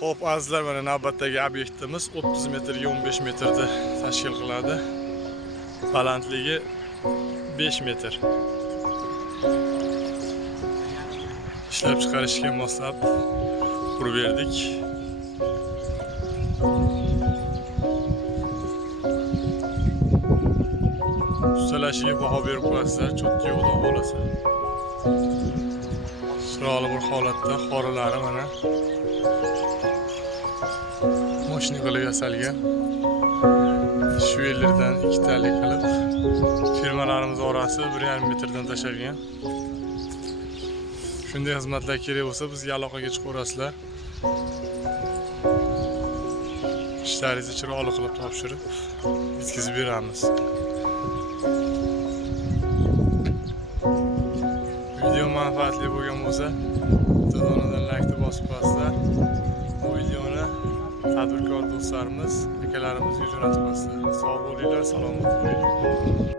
Xo'p, azizlar, mana navbatdagi obyektimiz 30 metrga 15 metrda tashkil qiladi. Balandligi 5 metr. Ishlab chiqarishga moslab qurib berdik. Ustalashiga baho berib qo'yasizlar, cho'tki xudo xolasa. Chiroyli bir holatda qoralari mana moshina qilib yasalgan. Shu yerlardan ikkitalik qilib firmalarimiz orasi 1,5 metrdan tashalgan. Shunday xizmatlar kerak bo'lsa bizga aloqaga chiqaverasizlar. Ishlaringizni chiroyli qilib topshirib yetkazib beramiz. Video manfaatli bo'lgan bo'lsa, bittadan like bosib qo'yasizlar. Bu videoni tadbirkor do'stlarimiz, akalarimizga jo'natib qo'yasizlar. Sog' bo'linglar, salomat bo'linglar.